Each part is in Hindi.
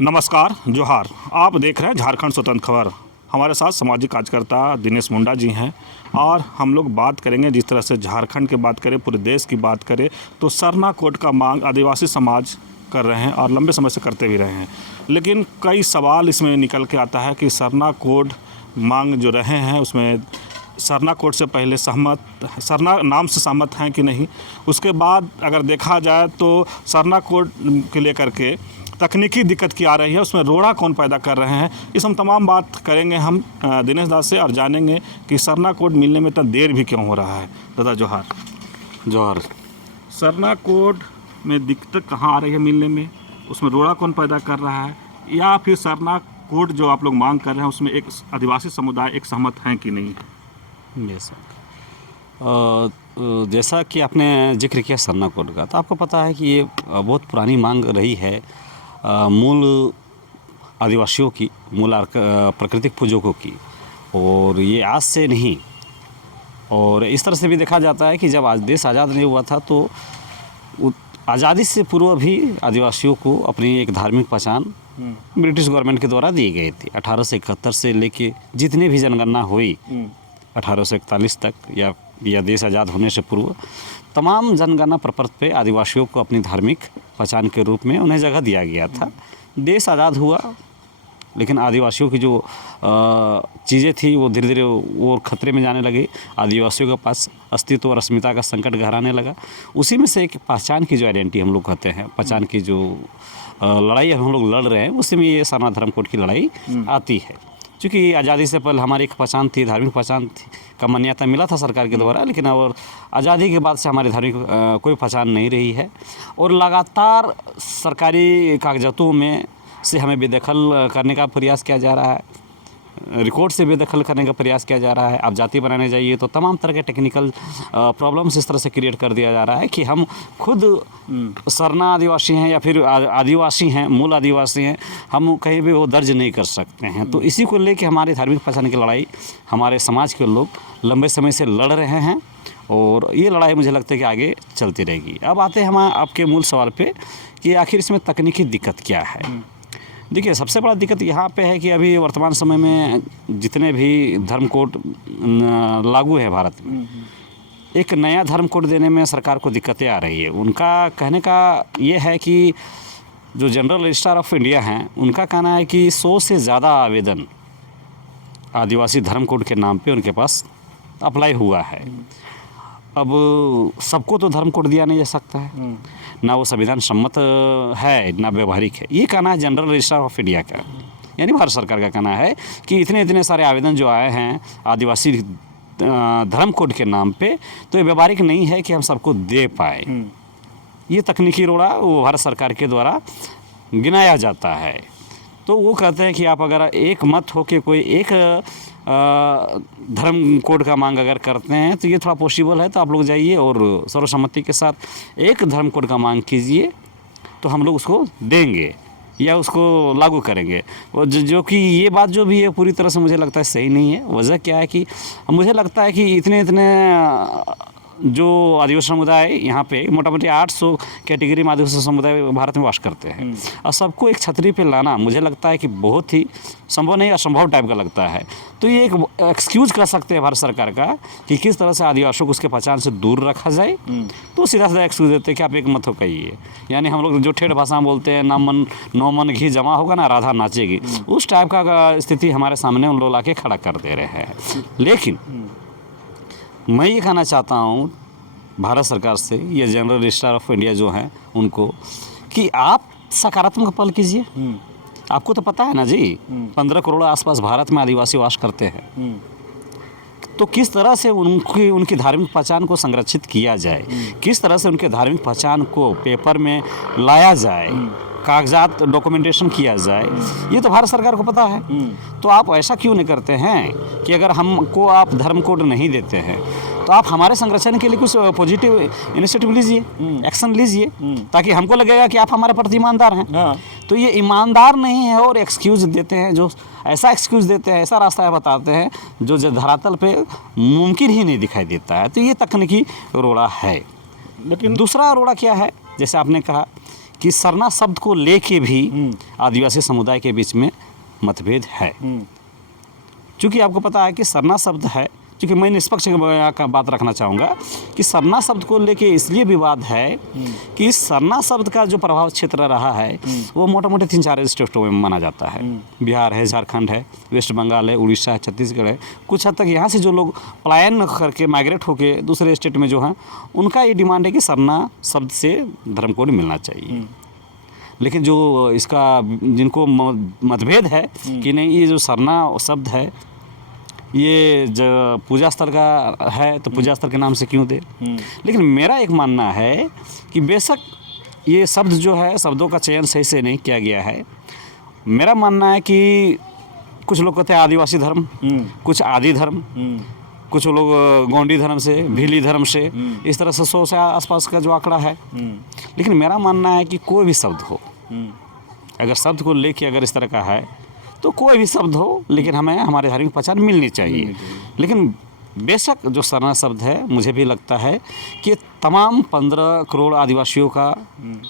नमस्कार, जोहार। आप देख रहे हैं झारखंड स्वतंत्र खबर। हमारे साथ सामाजिक कार्यकर्ता दिनेश मुंडा जी हैं और हम लोग बात करेंगे, जिस तरह से झारखंड की बात करें, पूरे देश की बात करें, तो सरना कोड का मांग आदिवासी समाज कर रहे हैं और लंबे समय से करते भी रहे हैं। लेकिन कई सवाल इसमें निकल के आता है कि सरना कोड मांग जो रहे हैं उसमें सरना कोड से पहले सरना नाम से सहमत हैं कि नहीं। उसके बाद अगर देखा जाए तो सरना कोड के लेकर के तकनीकी दिक्कत क्या आ रही है, उसमें रोड़ा कौन पैदा कर रहे हैं। इस हम तमाम बात करेंगे हम दिनेश दास से और जानेंगे कि सरना कोड मिलने में इतना देर भी क्यों हो रहा है। दादा जोहार। जोहार। सरना कोड में दिक्कत कहाँ आ रही है मिलने में, उसमें रोड़ा कौन पैदा कर रहा है, या फिर सरना कोड जो आप लोग मांग कर रहे हैं उसमें एक आदिवासी समुदाय एक सहमत हैं कि नहीं है। जैसा कि आपने जिक्र किया सरना कोड का, तो आपको पता है कि ये बहुत पुरानी मांग रही है मूल आदिवासियों की, मूल प्राकृतिक पूजकों की, और ये आज से नहीं। और इस तरह से भी देखा जाता है कि जब आज देश आज़ाद नहीं हुआ था तो आज़ादी से पूर्व भी आदिवासियों को अपनी एक धार्मिक पहचान ब्रिटिश गवर्नमेंट के द्वारा दी गई थी। 1871 से लेके जितने भी जनगणना हुई 1841 तक या देश आज़ाद होने से पूर्व, तमाम जनगणना प्रपत्र पे आदिवासियों को अपनी धार्मिक पहचान के रूप में उन्हें जगह दिया गया था। देश आज़ाद हुआ लेकिन आदिवासियों की जो चीज़ें थी वो धीरे धीरे वो खतरे में जाने लगी। आदिवासियों के पास अस्तित्व और अस्मिता का संकट गहराने लगा। उसी में से एक पहचान की जो आइडेंटिटी हम लोग कहते हैं, पहचान की जो लड़ाई हम लोग लड़ रहे हैं, उसी में ये सरना धर्म कोड की लड़ाई आती है। क्योंकि आज़ादी से पहले हमारी एक पहचान थी, धार्मिक पहचान थी, का मान्यता मिला था सरकार के द्वारा, लेकिन और आज़ादी के बाद से हमारी धार्मिक कोई पहचान नहीं रही है। और लगातार सरकारी कागजातों में से हमें बेदखल करने का प्रयास किया जा रहा है, रिकॉर्ड से बेदखल करने का प्रयास किया जा रहा है। आप जाति बनाने जाइए तो तमाम तरह के टेक्निकल प्रॉब्लम्स इस तरह से क्रिएट कर दिया जा रहा है कि हम खुद सरना आदिवासी हैं या फिर आदिवासी हैं, मूल आदिवासी हैं, हम कहीं भी वो दर्ज नहीं कर सकते हैं। तो इसी को लेके हमारी धार्मिक पहचान की लड़ाई हमारे समाज के लोग लंबे समय से लड़ रहे हैं और ये लड़ाई मुझे लगता है कि आगे चलती रहेगी। अब आते हैं हम आपके मूल सवाल पे कि आखिर इसमें तकनीकी दिक्कत क्या है। देखिए, सबसे बड़ा दिक्कत यहाँ पे है कि अभी वर्तमान समय में जितने भी धर्म कोड लागू है भारत में, एक नया धर्म कोड देने में सरकार को दिक्कतें आ रही है। उनका कहने का ये है कि जो जनरल रजिस्ट्रार ऑफ इंडिया हैं, उनका कहना है कि 100 से ज़्यादा आवेदन आदिवासी धर्म कोड के नाम पे उनके पास अप्लाई हुआ है। अब सबको तो धर्म कोड दिया नहीं जा सकता है, ना वो संविधान सम्मत है ना व्यवहारिक है। ये कहना है जनरल रजिस्ट्रार ऑफ इंडिया का, यानी भारत सरकार का कहना है कि इतने सारे आवेदन जो आए हैं आदिवासी धर्म कोड के नाम पे, तो ये व्यवहारिक नहीं है कि हम सबको दे पाए। ये तकनीकी रोड़ा वो भारत सरकार के द्वारा गिनाया जाता है। तो वो कहते हैं कि आप अगर एक मत हो के कोई एक धर्म कोड का मांग अगर करते हैं तो ये थोड़ा पॉसिबल है, तो आप लोग जाइए और सर्वसम्मति के साथ एक धर्म कोड का मांग कीजिए, तो हम लोग उसको देंगे या उसको लागू करेंगे। जो कि ये बात जो भी है पूरी तरह से मुझे लगता है सही नहीं है। वजह क्या है कि मुझे लगता है कि इतने जो आदिवासी समुदाय यहाँ पे मोटामोटी 800 कैटेगरी में आदिवासी समुदाय भारत में वास करते हैं, और सबको एक छतरी पे लाना मुझे लगता है कि बहुत ही संभव नहीं, असंभव टाइप का लगता है। तो ये एक एक्सक्यूज़ कर सकते हैं भारत सरकार का कि किस तरह से आदिवासियों को उसके पहचान से दूर रखा जाए। तो सीधा सीधा एक्सक्यूज़ देते हैं कि आप एक मत हो कहिए, यानी हम लोग जो ठेठ भाषा में बोलते हैं, नौ मन घी जमा होगा ना राधा नाचेगी, उस टाइप का स्थिति हमारे सामने उन लोग ला के खड़ा कर दे रहे हैं। लेकिन मैं ये कहना चाहता हूँ भारत सरकार से, ये जनरल रजिस्ट्रार ऑफ इंडिया जो हैं उनको, कि आप सकारात्मक पहल कीजिए। आपको तो पता है ना जी, 15 करोड़ आसपास भारत में आदिवासी वास करते हैं। तो किस तरह से उनकी धार्मिक पहचान को संरक्षित किया जाए, किस तरह से उनके धार्मिक पहचान को पेपर में लाया जाए, कागजात डॉक्यूमेंटेशन किया जाए, ये तो भारत सरकार को पता है। तो आप ऐसा क्यों नहीं करते हैं कि अगर हमको आप धर्म कोड नहीं देते हैं तो आप हमारे संरक्षण के लिए कुछ पॉजिटिव इनिशिएटिव लीजिए, एक्शन लीजिए, ताकि हमको लगेगा कि आप हमारे प्रति ईमानदार हैं। तो ये ईमानदार नहीं है और एक्सक्यूज़ देते हैं, जो ऐसा एक्सक्यूज़ देते हैं, ऐसा रास्ता बताते हैं जो धरातल पे मुमकिन ही नहीं दिखाई देता है। तो ये तकनीकी रोड़ा है। लेकिन दूसरा रोड़ा क्या है, जैसे आपने कहा कि सरना शब्द को लेके भी आदिवासी समुदाय के बीच में मतभेद है। क्योंकि आपको पता है कि सरना शब्द है, क्योंकि मैं निष्पक्ष का बात रखना चाहूँगा कि सरना शब्द को लेके इसलिए विवाद है कि इस सरना शब्द का जो प्रभाव क्षेत्र रहा है वो मोटा मोटी 3-4 स्टेटों में माना जाता है। बिहार है, झारखंड है, वेस्ट बंगाल है, उड़ीसा है, छत्तीसगढ़ है। कुछ हद तक यहाँ से जो लोग पलायन करके माइग्रेट होके दूसरे स्टेट में जो हैं उनका ये डिमांड है कि सरना शब्द से धर्म कोड मिलना चाहिए। लेकिन जो इसका जिनको मतभेद है कि नहीं, ये जो सरना शब्द है ये जो पूजा स्थल का है तो पूजा स्थल के नाम से क्यों दे। लेकिन मेरा एक मानना है कि बेशक ये शब्द जो है, शब्दों का चयन सही से नहीं किया गया है। मेरा मानना है कि कुछ लोग कहते हैं आदिवासी धर्म, कुछ आदि धर्म, कुछ लोग गोंडी धर्म से, भीली धर्म से, इस तरह से 100 से आसपास का जो आंकड़ा है। लेकिन मेरा मानना है कि कोई भी शब्द हो, अगर शब्द को लेके अगर इस तरह का है तो कोई भी शब्द हो, लेकिन हमें हमारे धार्मिक पहचान मिलनी चाहिए। लेकिन बेशक जो सरना शब्द है, मुझे भी लगता है कि तमाम 15 करोड़ आदिवासियों का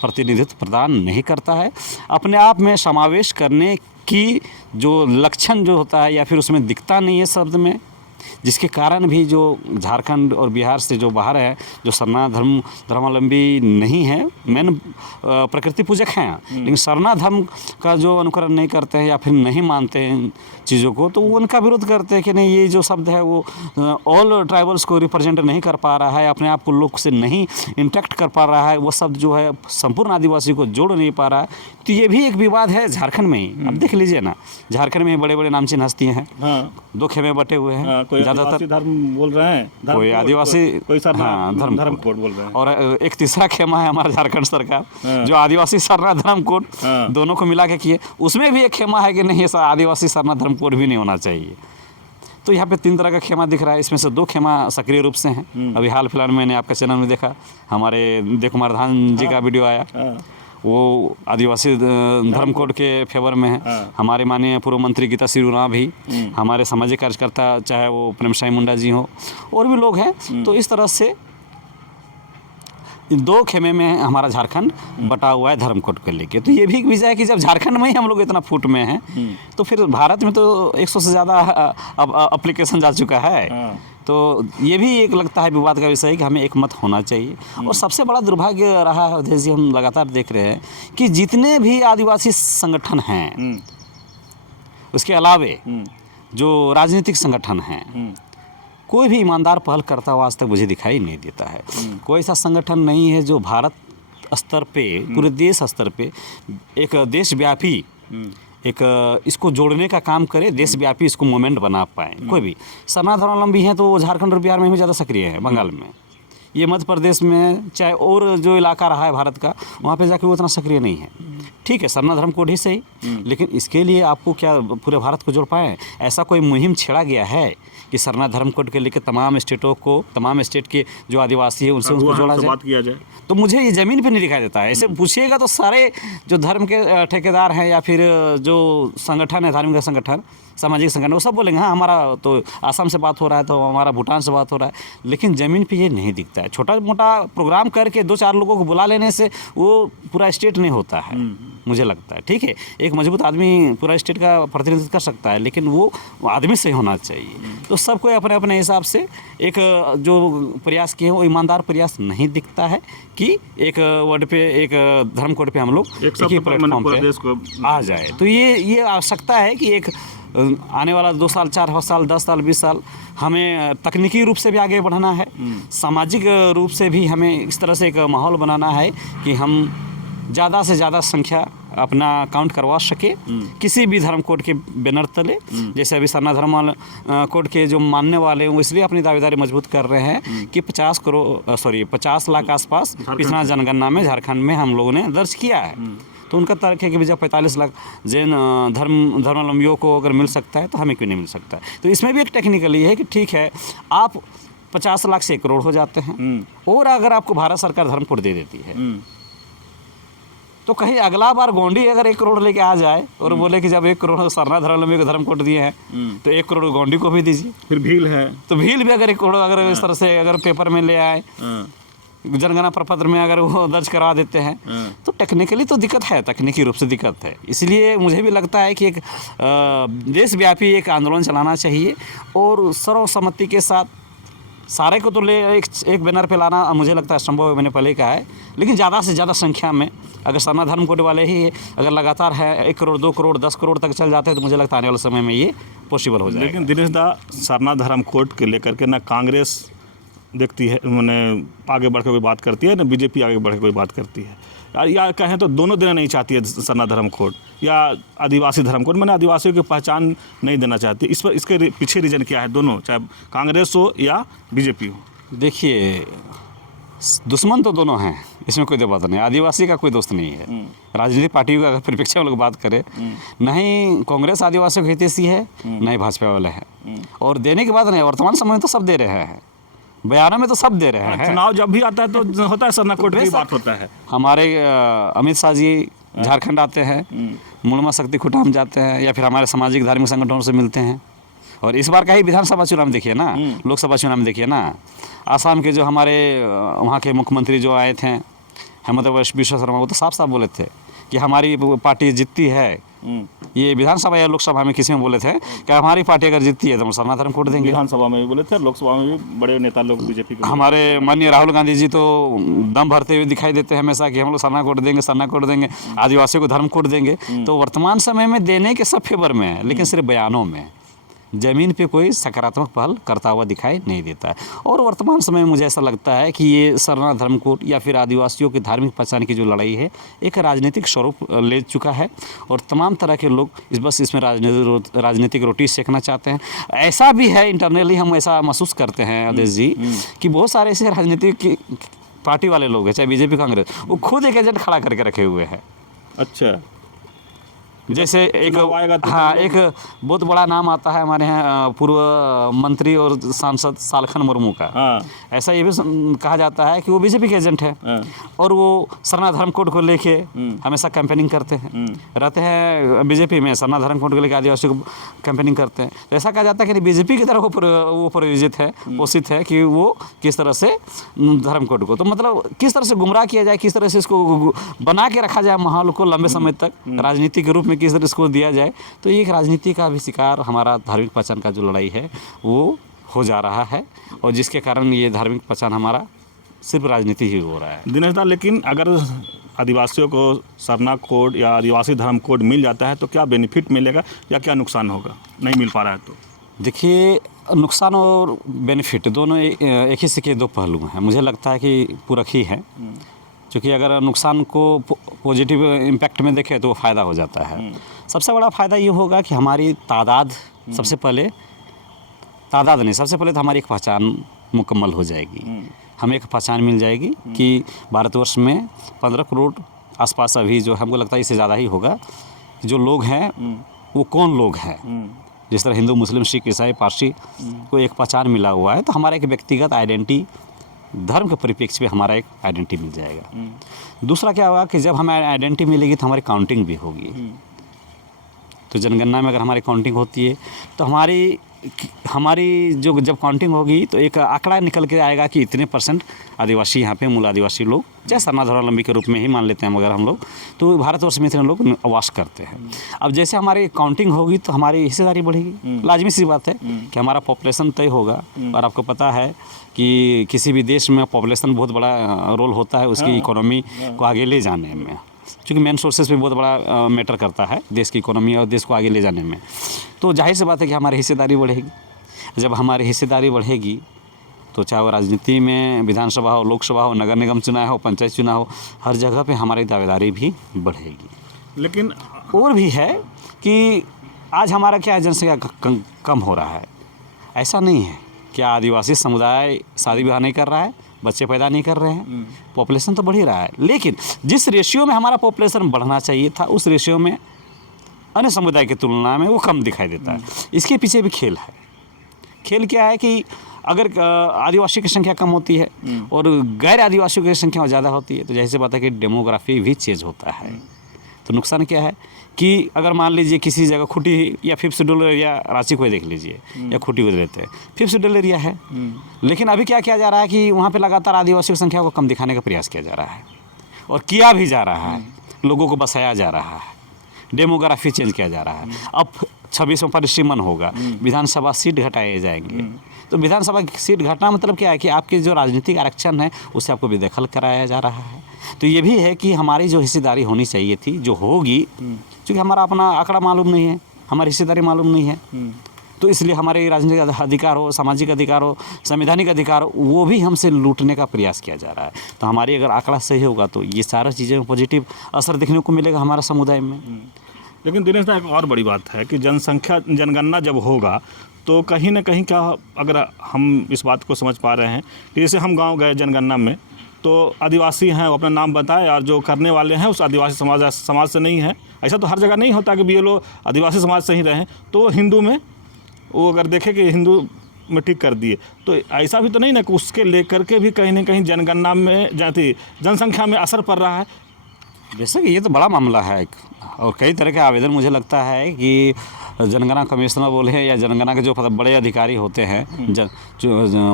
प्रतिनिधित्व प्रदान नहीं करता है। अपने आप में समावेश करने की जो लक्षण जो होता है या फिर उसमें दिखता नहीं है शब्द में, जिसके कारण भी जो झारखंड और बिहार से जो बाहर है, जो सरना धर्मावलंबी नहीं है, मेन प्रकृति पूजक हैं, लेकिन सरना धर्म का जो अनुकरण नहीं करते हैं या फिर नहीं मानते हैं चीज़ों को, तो वो उनका विरोध करते हैं कि नहीं, ये जो शब्द है वो ऑल ट्राइबल्स को रिप्रेजेंट नहीं कर पा रहा है, अपने आप को लोग से नहीं इंटैक्ट कर पा रहा है, वो शब्द जो है संपूर्ण आदिवासी को जोड़ नहीं पा रहा है। तो ये भी एक विवाद है झारखंड में ही। अब देख लीजिए ना, झारखंड में बड़े बड़े नामचीन हस्तियाँ हैं, 2 खेमे बटे हुए हैं, ज़्यादातर धर्म बोल रहे हैं, कोई आदिवासी, कोई सरना धर्म कोड बोल रहे हैं, और एक तीसरा खेमा है हमारा झारखंड सरकार जो आदिवासी सरना धर्म कोड दोनों को मिला के किए। उसमें भी एक खेमा है कि नहीं, ऐसा आदिवासी सरना धर्म कोड भी नहीं होना चाहिए। तो यहाँ पे 3 तरह का खेमा दिख रहा है। इसमें से 2 खेमा सक्रिय रूप से हैं। अभी हाल फिलहाल मैंने आपका चैनल में देखा, हमारे देव कुमार धान जी का वीडियो आया, वो आदिवासी धर्म कोड के फेवर में है। हमारे माननीय पूर्व मंत्री गीता सिरुना भी, हमारे सामाजिक कार्यकर्ता चाहे वो प्रेम साई मुंडा जी हो, और भी लोग हैं। तो इस तरह से 2 खेमे में हमारा झारखंड बटा हुआ है धर्म कोड को लेके। तो ये भी एक विजय है कि जब झारखंड में ही हम लोग इतना फूट में हैं, तो फिर भारत में तो 100 से ज़्यादा अब एप्लीकेशन जा चुका है। तो ये भी एक लगता है विवाद का विषय है कि हमें एक मत होना चाहिए। और सबसे बड़ा दुर्भाग्य रहा है अवधेश जी, हम लगातार देख रहे हैं कि जितने भी आदिवासी संगठन हैं, उसके अलावे जो राजनीतिक संगठन हैं, कोई भी ईमानदार पहल करता हुआ आज तक मुझे दिखाई नहीं देता है। कोई ऐसा संगठन नहीं है जो भारत स्तर पे, पूरे देश स्तर पे एक देशव्यापी एक इसको जोड़ने का काम करे, देशव्यापी इसको मूवमेंट बना पाए। कोई भी सरना धर्मावलंबी हैं तो झारखंड और बिहार में भी ज़्यादा सक्रिय है, बंगाल में, ये मध्य प्रदेश में, चाहे और जो इलाका रहा है भारत का, वहाँ पे जाके वो इतना सक्रिय नहीं है। ठीक है, सरना धर्म कोड ही सही, लेकिन इसके लिए आपको क्या पूरे भारत को जोड़ पाए? ऐसा कोई मुहिम छेड़ा गया है कि सरना धर्म कोड के लेकर तमाम स्टेटों को, तमाम स्टेट के जो आदिवासी है उनसे उसको जोड़ा जाए, बात किया जाए? तो मुझे ये ज़मीन पे नहीं दिखाई देता है। ऐसे पूछिएगा तो सारे जो धर्म के ठेकेदार हैं या फिर जो संगठन है, धार्मिक संगठन, सामाजिक संगठन, वो सब बोलेंगे हाँ हमारा तो आसाम से बात हो रहा है, तो हमारा भूटान से बात हो रहा है, लेकिन ज़मीन पे ये नहीं दिखता है। छोटा मोटा प्रोग्राम करके 2-4 लोगों को बुला लेने से वो पूरा स्टेट नहीं होता है, मुझे लगता है। ठीक है, एक मजबूत आदमी पूरा स्टेट का प्रतिनिधित्व कर सकता है, लेकिन वो आदमी सही होना चाहिए। तो सबको अपने अपने हिसाब से एक जो प्रयास किए हैं वो ईमानदार प्रयास नहीं दिखता है कि एक वर्ड पे, एक धर्म कोड पे हम लोग एक ही प्लेटफॉर्म पे आ जाए। तो ये आवश्यकता है कि एक आने वाला 2 साल, 4 साल, 10 साल, 20 साल हमें तकनीकी रूप से भी आगे बढ़ना है, सामाजिक रूप से भी हमें इस तरह से एक माहौल बनाना है कि हम ज़्यादा से ज़्यादा संख्या अपना काउंट करवा सके किसी भी धर्म कोड के बैनर तले। जैसे अभी सरना धर्म कोड के जो मानने वाले हैं वो इसलिए अपनी दावेदारी मजबूत कर रहे हैं कि 50 लाख आसपास पिछड़ा जनगणना में झारखंड में हम लोगों ने दर्ज किया है। तो उनका तर्क है कि जब 45 लाख जैन धर्मावलंबियों को अगर मिल सकता है तो हमें क्यों नहीं मिल सकता है। तो इसमें भी एक टेक्निकल ये है कि ठीक है, आप 50 लाख से 1 करोड़ हो जाते हैं, और अगर आपको भारत सरकार धर्म कोड दे देती है तो कहीं अगला बार गोंडी अगर 1 करोड़ लेके आ जाए और बोले कि जब 1 करोड़ सरना धर्मावलंबी को धर्म कोड दिए हैं तो 1 करोड़ गोंडी को भी दीजिए। फिर भील है तो भील भी अगर 1 करोड़ अगर इस तरह से अगर पेपर में ले आए जनगणना प्रपत्र में अगर वो दर्ज करवा देते हैं तो टेक्निकली तो दिक्कत है, तकनीकी रूप से दिक्कत है। इसलिए मुझे भी लगता है कि एक देशव्यापी एक आंदोलन चलाना चाहिए और सर्वसम्मति के साथ सारे को तो ले एक बैनर पे लाना मुझे लगता है संभव है, मैंने पहले ही कहा है। लेकिन ज़्यादा से ज़्यादा संख्या में अगर सरना धर्म कोड वाले ही अगर लगातार है 1 करोड़ 2 करोड़ 10 करोड़ तक चल जाते हैं तो मुझे लगता है आने वाले समय में ये पॉसिबल हो जाएगा। लेकिन दिनेश दा, सरना धर्म कोड के लेकर के ना कांग्रेस देखती है, मैंने आगे बढ़ के कोई बात करती है, ना बीजेपी आगे बढ़ के कोई बात करती है। या कहें तो दोनों देना नहीं चाहती है सरना धर्म कोड या आदिवासी धर्म कोड, मैंने आदिवासियों की पहचान नहीं देना चाहती। इस पर इसके पीछे रीजन क्या है? दोनों, चाहे कांग्रेस हो या बीजेपी हो। देखिए, दुश्मन तो दोनों हैं, इसमें कोई दो बात नहीं। आदिवासी का कोई दोस्त नहीं है। राजनीतिक पार्टियों का अगर परिप्रेक्ष्य में लोग बात करें, न ही कांग्रेस आदिवासियों की हितैषी है, न ही भाजपा वाले हैं। और देने की बात नहीं, वर्तमान समय में तो सब दे रहे हैं, बयानों में तो सब दे रहे हैं। चुनाव जब भी आता है तो होता है सरना कोड की बात होता है। हमारे अमित शाह जी झारखंड आते हैं, मुड़मा शक्ति खुटाम जाते हैं, या फिर हमारे सामाजिक धार्मिक संगठनों से मिलते हैं। और इस बार का ही विधानसभा चुनाव में देखिए ना, लोकसभा चुनाव में देखिए ना, आसाम के जो हमारे वहाँ के मुख्यमंत्री जो आए थे हेमंत बिश्व शर्मा, वो तो साफ साफ बोले थे कि हमारी पार्टी जीतती है। ये विधानसभा या लोकसभा में किसी में बोले थे कि हमारी पार्टी अगर जीतती है तो हम सरना धर्म कोड देंगे। विधानसभा में भी बोले थे, लोकसभा में भी बड़े नेता लोग बीजेपी के, हमारे माननीय राहुल गांधी जी तो दम भरते हुए दिखाई देते हैं हमेशा कि हम लोग सरना कोड देंगे, सरना कोड देंगे, आदिवासियों को धर्म कोड देंगे। तो वर्तमान समय में देने के सब फेवर में है, लेकिन सिर्फ बयानों में, ज़मीन पे कोई सकारात्मक पहल करता हुआ दिखाई नहीं देता है। और वर्तमान समय में मुझे ऐसा लगता है कि ये सरना धर्म कोड या फिर आदिवासियों की धार्मिक पहचान की जो लड़ाई है, एक राजनीतिक स्वरूप ले चुका है और तमाम तरह के लोग इसमें राजनीतिक रोटी सेकना चाहते हैं। ऐसा भी है, इंटरनली हम ऐसा महसूस करते हैं अदेश जी कि बहुत सारे ऐसे राजनीतिक पार्टी वाले लोग हैं, चाहे बीजेपी कांग्रेस, वो खुद एक एजेंट खड़ा करके रखे हुए हैं। अच्छा, जैसे एक तो हाँ, एक बहुत बड़ा नाम आता है हमारे यहाँ पूर्व मंत्री और सांसद सालखन मुर्मू का। ऐसा ये भी कहा जाता है कि वो बीजेपी के एजेंट है और वो सरना धर्म कोड को लेके हमेशा कैंपेनिंग करते हैं, रहते हैं बीजेपी में, सरना धर्म कोड को लेकर आदिवासियों को कैंपेनिंग करते हैं। तो ऐसा कहा जाता है कि बीजेपी की तरफ वो प्रायोजित है, पोषित है कि वो किस तरह से धर्म कोड को, तो मतलब किस तरह से गुमराह किया जाए, किस तरह से इसको बना के रखा जाए माहौल को लंबे समय तक, राजनीति के रूप में किस तरह इसको दिया जाए। तो ये एक राजनीति का भी शिकार हमारा धार्मिक पहचान का जो लड़ाई है वो हो जा रहा है, और जिसके कारण ये धार्मिक पहचान हमारा सिर्फ राजनीति ही हो रहा है। दिनेश दा, लेकिन अगर आदिवासियों को सरना कोड या आदिवासी धर्म कोड मिल जाता है तो क्या बेनिफिट मिलेगा या क्या नुकसान होगा, नहीं मिल पा रहा है तो? देखिए, नुकसान और बेनिफिट दोनों एक ही सिक्के दो पहलू हैं। मुझे लगता है कि पूरक ही है, क्योंकि अगर नुकसान को पॉजिटिव इम्पैक्ट में देखें तो वो फ़ायदा हो जाता है। सबसे बड़ा फ़ायदा ये होगा कि हमारी तादाद, सबसे पहले तो हमारी एक पहचान मुकम्मल हो जाएगी। हमें एक पहचान मिल जाएगी कि भारतवर्ष में 15 करोड़ आसपास अभी जो हमको लगता है इससे ज़्यादा ही होगा, जो लोग हैं वो कौन लोग हैं। जिस तरह हिंदू, मुस्लिम, सिख, ईसाई, पारसी को एक पहचान मिला हुआ है, तो हमारा एक व्यक्तिगत आइडेंटिटी, धर्म के परिप्रेक्ष्य में हमारा एक आइडेंटिटी मिल जाएगा। दूसरा क्या होगा कि जब हमें आइडेंटिटी मिलेगी तो हमारी काउंटिंग भी होगी। तो जनगणना में अगर हमारी काउंटिंग होती है तो हमारी जो जब काउंटिंग होगी तो एक आंकड़ा निकल के आएगा कि इतने % आदिवासी यहाँ पे, मूल आदिवासी लोग, चाहे सरना धर्मावलंबी के रूप में ही मान लेते हैं मगर हम लोग, तो भारतवर्ष में इतने लोग वास करते हैं। अब जैसे हमारी काउंटिंग होगी तो हमारी हिस्सेदारी बढ़ेगी, लाजमी सी बात है कि हमारा पॉपुलेशन तय होगा। और आपको पता है कि किसी भी देश में पॉपुलेशन बहुत बड़ा रोल होता है उसकी इकोनॉमी को आगे ले जाने में, क्योंकि मेन सोर्सेज पे बहुत बड़ा मैटर करता है देश की इकोनॉमी और देश को आगे ले जाने में। तो जाहिर सी बात है कि हमारी हिस्सेदारी बढ़ेगी। जब हमारी हिस्सेदारी बढ़ेगी तो चाहे वो राजनीति में विधानसभा हो, लोकसभा हो, नगर निगम चुनाव हो, पंचायत चुनाव हो, हर जगह पे हमारी दावेदारी भी बढ़ेगी। लेकिन और भी है कि आज हमारा क्या जनसंख्या कम हो रहा है, ऐसा नहीं है। क्या आदिवासी समुदाय शादी विवाह नहीं कर रहा है, बच्चे पैदा नहीं कर रहे हैं? पॉपुलेशन तो बढ़ ही रहा है, लेकिन जिस रेशियो में हमारा पॉपुलेशन बढ़ना चाहिए था उस रेशियो में अन्य समुदाय की तुलना में वो कम दिखाई देता है। इसके पीछे भी खेल है। खेल क्या है कि अगर आदिवासी की संख्या कम होती है और गैर आदिवासियों की संख्या ज़्यादा होती है तो जैसे बात है कि डेमोग्राफी भी चेंज होता है। तो नुकसान क्या है कि अगर मान लीजिए किसी जगह खुटी या 5th शेड्यूल एरिया रांची को ही देख लीजिए या खुटी को लेते हैं 5th शेड्यूल एरिया है, लेकिन अभी क्या किया जा रहा है कि वहाँ पे लगातार आदिवासियों की संख्या को कम दिखाने का प्रयास किया जा रहा है और किया भी जा रहा है, लोगों को बसाया जा रहा है, डेमोग्राफी चेंज किया जा रहा है। अब 26 में परिसीमन होगा, विधानसभा सीट घटाए जाएंगे। तो विधानसभा की सीट घटना मतलब क्या है कि आपके जो राजनीतिक आरक्षण है उससे आपको बेदखल कराया जा रहा है। तो ये भी है कि हमारी जो हिस्सेदारी होनी चाहिए थी, जो होगी, क्योंकि हमारा अपना आंकड़ा मालूम नहीं है, हमारी हिस्सेदारी मालूम नहीं है, तो इसलिए हमारे राजनीतिक अधिकार हो, सामाजिक अधिकार हो, संवैधानिक अधिकार हो, वो भी हमसे लूटने का प्रयास किया जा रहा है। तो हमारी अगर आंकड़ा सही होगा तो ये सारा चीज़ें में पॉजिटिव असर देखने को मिलेगा हमारा समुदाय में। लेकिन दिनेश दा, एक और बड़ी बात है कि जनगणना जब होगा तो कहीं ना कहीं क्या, अगर हम इस बात को समझ पा रहे हैं कि जैसे हम गांव गए जनगणना में तो आदिवासी हैं, वो अपना नाम बताए, और जो करने वाले हैं उस आदिवासी समाज से नहीं है। ऐसा तो हर जगह नहीं होता कि BLO आदिवासी समाज से ही रहें, तो हिंदू में वो अगर देखे कि हिंदू में टिक कर दिए, तो ऐसा भी तो नहीं ना कि उसके लेकर के भी कहीं ना कहीं जनगणना में जाती जनसंख्या में असर पड़ रहा है। जैसे कि ये तो बड़ा मामला है और कई तरह के आवेदन मुझे लगता है कि जनगणना कमिश्नर बोले या जनगणना के जो बड़े अधिकारी होते हैं,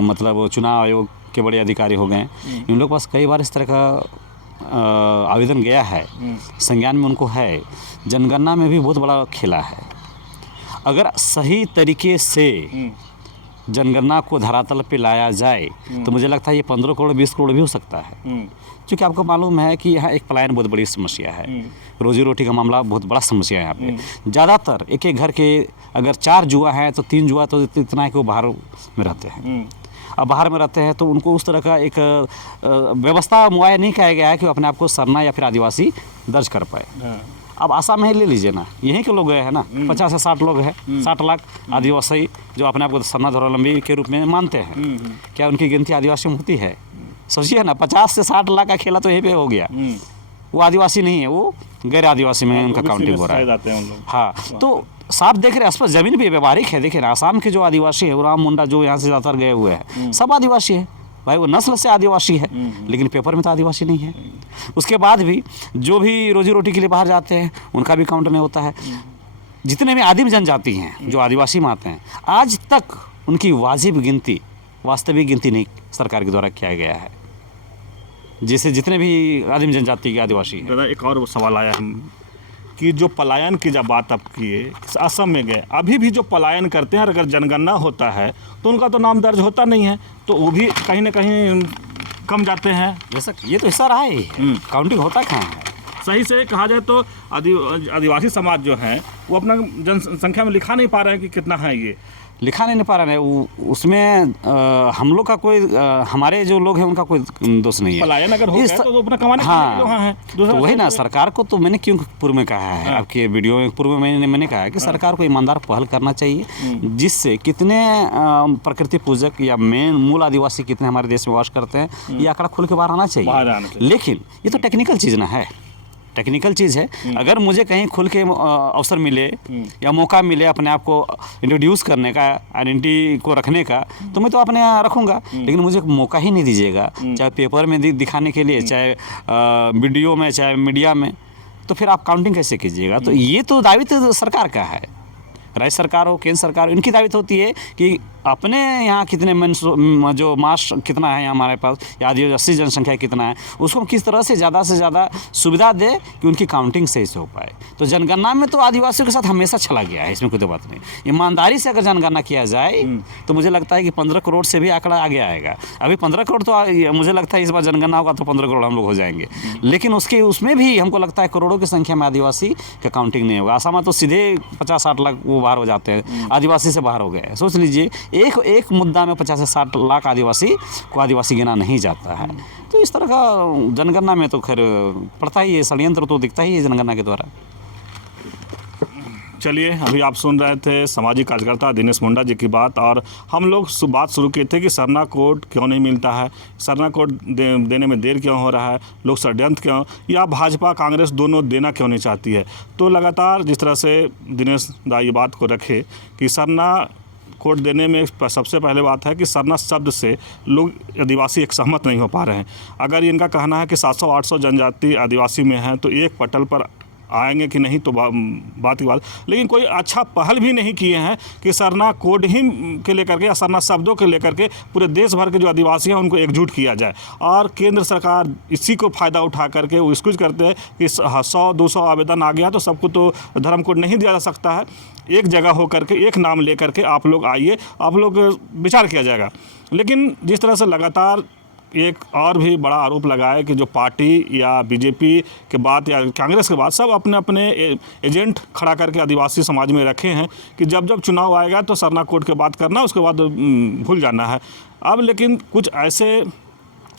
मतलब चुनाव आयोग के बड़े अधिकारी हो गए, इन लोग के पास कई बार इस तरह का आवेदन गया है, संज्ञान में उनको है। जनगणना में भी बहुत बड़ा खेला है। अगर सही तरीके से जनगणना को धरातल पे लाया जाए तो मुझे लगता है ये 15 करोड़ 20 करोड़ भी हो सकता है, क्योंकि आपको मालूम है कि यहाँ एक पलायन बहुत बड़ी समस्या है, रोजी रोटी का मामला बहुत बड़ा समस्या है यहाँ पे। ज़्यादातर एक एक घर के अगर 4 जुआ हैं तो 3 जुआ तो इतना है कि वो बाहर में रहते हैं। अब बाहर में रहते हैं तो उनको उस तरह का एक व्यवस्था मुहैया नहीं किया गया है कि वो अपने आप को सरना या फिर आदिवासी दर्ज कर पाए। अब आसाम में ले लीजिए ना, यहीं के लोग गए हैं ना, 50 से 60 लोग हैं, 60 लाख आदिवासी जो अपने आप को सरना धोरावलंबी के रूप में मानते हैं। क्या उनकी गिनती आदिवासी में होती है? सोचिए ना, 50 से 60 लाख का खेला तो यहीं पे हो गया। वो आदिवासी नहीं है, वो गैर आदिवासी में उनका काउंटिंग हो रहा है। हाँ, तो साफ देख रहे हैं, ज़मीन भी व्यवहारिक है। देखिए ना, आसाम के जो आदिवासी है, राम मुंडा जो यहाँ से ज़्यादातर गए हुए हैं, सब आदिवासी है भाई, वो नस्ल से आदिवासी है, लेकिन पेपर में तो आदिवासी नहीं है। उसके बाद भी जो भी रोजी रोटी के लिए बाहर जाते हैं उनका भी काउंट नहीं होता है। जितने भी आदिम जनजाति हैं जो आदिवासी में आते हैं, आज तक उनकी वाजिब गिनती, वास्तविक गिनती नहीं सरकार के द्वारा किया गया है, जैसे जितने भी आदिम जनजाति के आदिवासी हैं। दादा, एक और सवाल आया हम कि जो पलायन की जब बात आप किए, असम में गए, अभी भी जो पलायन करते हैं, अगर जनगणना होता है तो उनका तो नाम दर्ज होता नहीं है, तो वो भी कहीं ना कहीं कम जाते हैं। जैसा ये तो हिस्सा रहा ही, काउंटिंग होता कहाँ है? सही से कहा जाए तो आदिवासी समाज जो है वो अपना जनसंख्या में लिखा नहीं पा रहे हैं कि कितना है, ये लिखा नहीं पा रहे हैं। उसमें हम लोग का कोई, हमारे जो लोग हैं उनका कोई दोष नहीं है। पलायन अगर हो गया तो अपना कमाने हाँ है। तो वही ना, सरकार को तो मैंने क्यों पूर्व में कहा है, आपके वीडियो में पूर्व में मैंने कहा है कि सरकार को ईमानदार पहल करना चाहिए, जिससे कितने प्रकृति पूजक या मेन मूल आदिवासी कितने हमारे देश में वास करते हैं, ये आंकड़ा खुल के बाहर आना चाहिए। लेकिन ये तो टेक्निकल चीज़ ना है, टेक्निकल चीज़ है। अगर मुझे कहीं खुल के अवसर मिले या मौका मिले अपने आप को इंट्रोड्यूस करने का, आइडेंटिटी को रखने का, तो मैं तो अपने यहाँ रखूँगा। लेकिन मुझे मौका ही नहीं दीजिएगा, चाहे पेपर में दिखाने के लिए, चाहे वीडियो में, चाहे मीडिया में, तो फिर आप काउंटिंग कैसे कीजिएगा? तो ये तो दायित्व सरकार का है, राज्य सरकार हो, केंद्र सरकार, इनकी दायित्व होती है कि अपने यहाँ कितने जो मास कितना है हमारे पास, या आदिवासी जनसंख्या कितना है, उसको किस तरह से ज़्यादा सुविधा दे कि उनकी काउंटिंग सही से हो पाए। तो जनगणना में तो आदिवासियों के साथ हमेशा चला गया है, इसमें कोई तो बात नहीं। ईमानदारी से अगर जनगणना किया जाए तो मुझे लगता है कि 15 करोड़ से भी आंकड़ा आगे आएगा। अभी 15 करोड़ तो मुझे लगता है इस बार जनगणना होगा तो 15 करोड़ हम लोग हो जाएंगे, लेकिन उसमें भी हमको लगता है करोड़ों की संख्या में आदिवासी का काउंटिंग नहीं होगा। आसाम तो सीधे 50-60 लाख वो बाहर हो जाते हैं, आदिवासी से बाहर हो गए। सोच लीजिए, एक मुद्दा में 50 से 60 लाख आदिवासी को आदिवासी गिना नहीं जाता है। तो इस तरह का जनगणना में तो खैर पड़ता ही है, षड्यंत्र तो दिखता ही है जनगणना के द्वारा। चलिए, अभी आप सुन रहे थे सामाजिक कार्यकर्ता दिनेश मुंडा जी की बात, और हम लोग बात शुरू किए थे कि सरना कोड क्यों नहीं मिलता है, सरना कोड देने में देर क्यों हो रहा है, लोग षड्यंत्र क्यों, या भाजपा कांग्रेस दोनों देना क्यों नहीं चाहती है। तो लगातार जिस तरह से दिनेश दा ये बात को रखे कि सरना कोड देने में सबसे पहले बात है कि सरना शब्द से लोग आदिवासी एक सहमत नहीं हो पा रहे हैं। अगर इनका कहना है कि 700-800 जनजाति आदिवासी में हैं तो एक पटल पर आएंगे कि नहीं तो बात की बात, लेकिन कोई अच्छा पहल भी नहीं किए हैं कि सरना कोड ही के लेकर के या सरना शब्दों के लेकर के पूरे देश भर के जो आदिवासी हैं उनको एकजुट किया जाए। और केंद्र सरकार इसी को फ़ायदा उठा करके वो इसकुज करते हैं कि 100-200 आवेदन आ गया तो सबको तो धर्म कोड नहीं दिया जा सकता है। एक जगह हो करके एक नाम ले करके आप लोग आइए, आप लोग विचार किया जाएगा। लेकिन जिस तरह से लगातार एक और भी बड़ा आरोप लगा है कि जो पार्टी या बीजेपी के बाद या कांग्रेस के बाद सब अपने अपने एजेंट खड़ा करके आदिवासी समाज में रखे हैं कि जब जब चुनाव आएगा तो सरना कोड के बात करना, उसके बाद भूल जाना है। अब लेकिन कुछ ऐसे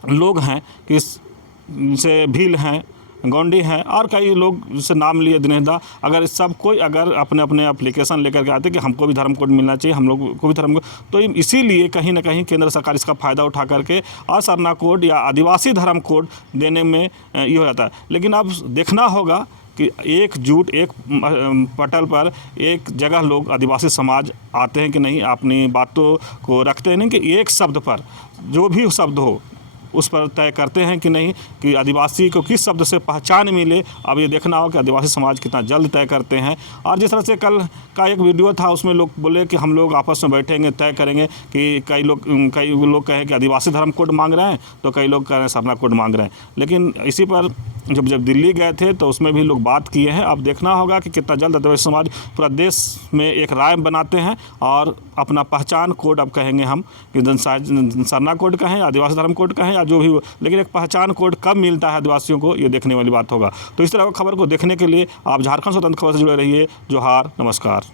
लोग हैं कि से भील हैं, गोंडी हैं और कई लोग जैसे नाम लिए दिनेश दा, अगर इस सब कोई अगर अपने अपने एप्लीकेशन लेकर के आते कि हमको भी धर्म कोड मिलना चाहिए, हम लोग को भी धर्म कोड, तो इसीलिए कहीं ना कहीं केंद्र सरकार इसका फ़ायदा उठा करके और सरना कोड या आदिवासी धर्म कोड देने में ये हो जाता है। लेकिन अब देखना होगा कि एकजुट एक पटल पर एक जगह लोग आदिवासी समाज आते हैं कि नहीं, अपनी बातों को रखते हैं नहीं कि एक शब्द पर जो भी शब्द हो उस पर तय करते हैं कि नहीं कि आदिवासी को किस शब्द से पहचान मिले। अब ये देखना हो कि आदिवासी समाज कितना जल्द तय करते हैं। और जिस तरह से कल का एक वीडियो था उसमें लोग बोले कि हम लोग आपस में बैठेंगे, तय करेंगे कि कई लोग कहें कि आदिवासी धर्म कोड मांग रहे हैं तो कई लोग कह रहे हैं सरना कोड मांग रहे हैं। लेकिन इसी पर जब दिल्ली गए थे तो उसमें भी लोग बात किए हैं। अब देखना होगा कि कितना जल्द आदिवासी समाज पूरा देश में एक राय बनाते हैं और अपना पहचान कोड अब कहेंगे हम कि सरना कोड कहें, आदिवासी धर्म कोड कहें या जो भी हो, लेकिन एक पहचान कोड कब मिलता है आदिवासियों को, ये देखने वाली बात होगा। तो इस तरह की खबर को देखने के लिए आप झारखंड स्वतंत्र खबर से जुड़े रहिए। जोहार, नमस्कार।